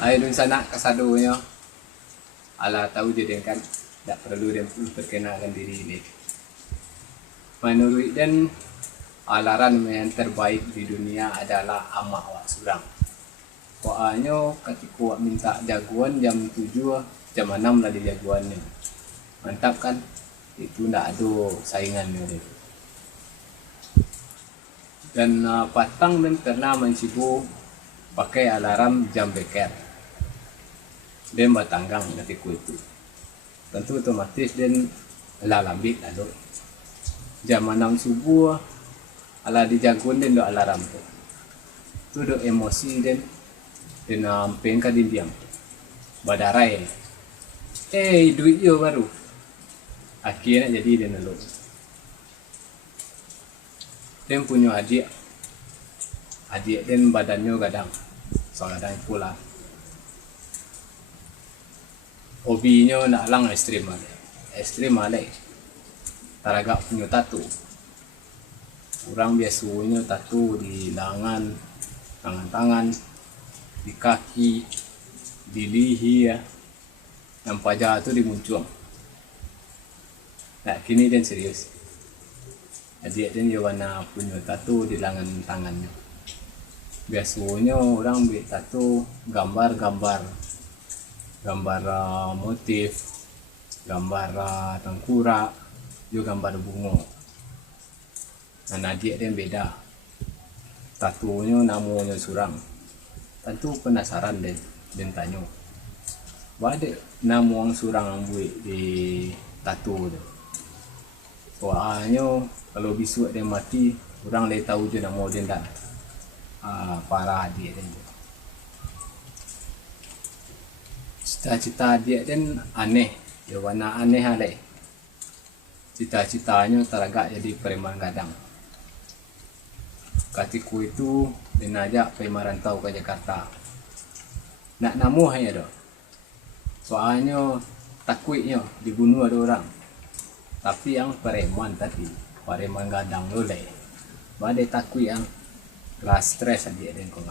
Ay dun sana kasadunya. Ala tahu je dia kan. Tak perlu dia perkenalkan diri dia. Menurut dan alaran yang terbaik di dunia adalah amak wak surang. Soalnya ketika wak minta jagoan jam 7, jam 6 lah di jagoannya. Mantap kan? Itu ndak ada saingannya dia. Dan patang dan pernah mencibu pakai alarm jam beker. Dia bertanggang ketika itu. Tentu otomatis dan lalambik lalu. Jam 6 subuh ala dijagoan dan do alarm tu. Tu do emosi dan pengka diam. Badarai. Duit yo baru. Akhirnya jadi dia lalu. Dia punya adik dan badannya gadang. So gadang pula. Hobinya nak lang ekstrim malai. Taragak punya tato. Orang biasanya tato di lengan, tangan-tangan, di kaki, di lihi ya. Yang pajak tu di muncung. Nah kini dan serius. Adik dan dia warna punya tato di lengan tangannya. Biasanya orang buat tato gambar motif, gambar tengkorak, juga gambar bunga. Dan adik dia beda. Tatonya namanya surang. Tentu penasaran dan tanya. Ada nama orang surang yang buat di tato tu. Soalnya kalau besok dia mati, orang boleh tahu je nama dia dah. Parah adik dia. Cita-cita adik dan aneh. Dia warna aneh halai. Cita-citanya teragak jadi preman gadang. Ketika itu dia najak pergi merantau ke Jakarta. Nak namuh hanya dah. Soalnya takutnya dibunuh ada orang. Tapi yang preman tadi, preman gadang boleh. Badai takut yang kelas stres adik dia kau.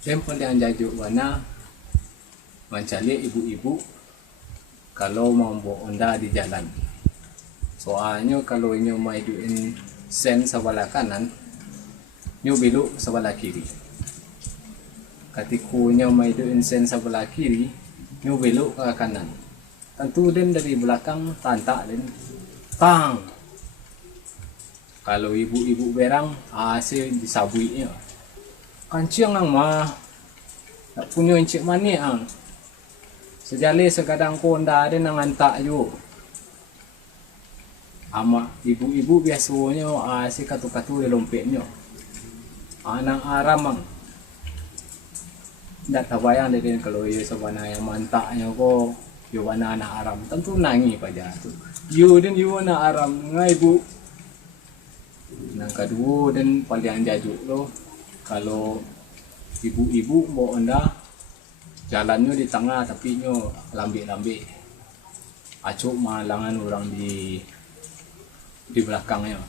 Tempat yang jajuk warna mencari ibu-ibu kalau mau bawa onda di jalan. Soalnya kalau ini mau duin sen sebelah kanan, nyu belok sebelah kiri. Ketika nyu mau duin sen sebelah kiri, nyu belok ke kanan. Tentu dan dari belakang tantak dan tang. Kalau ibu-ibu berang, asyik disabuinya. Kancing ang tak punya encik manik ang. Sejali sekadang konda ada nang antak ju. Ama ibu-ibu biasanya si katu-katu di lompetnya. Anang aram ang. Tak terbayang dia kalau ia sebenarnya yang mantaknya ko, you wana anak aram. Tentu nangi pada tu. You anak aram ngai ibu. Nang kedua dan paling jajuk lo. Kalau ibu-ibu bawa onda, jalannya di tengah tapi nyo lambe-lambe. Acuk malangan orang di belakangnya.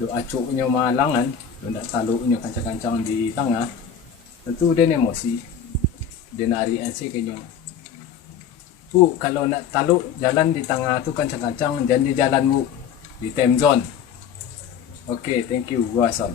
Do acuknya malangan, do ndak taluknya kancang-kancang di tengah. Tentu dia emosi. Dia nari ansi kenyo. Bu, kalau nak taluk jalan di tengah tu kancang-kancang, jangan di jalan bu, di time zone. Okay, thank you, gua son.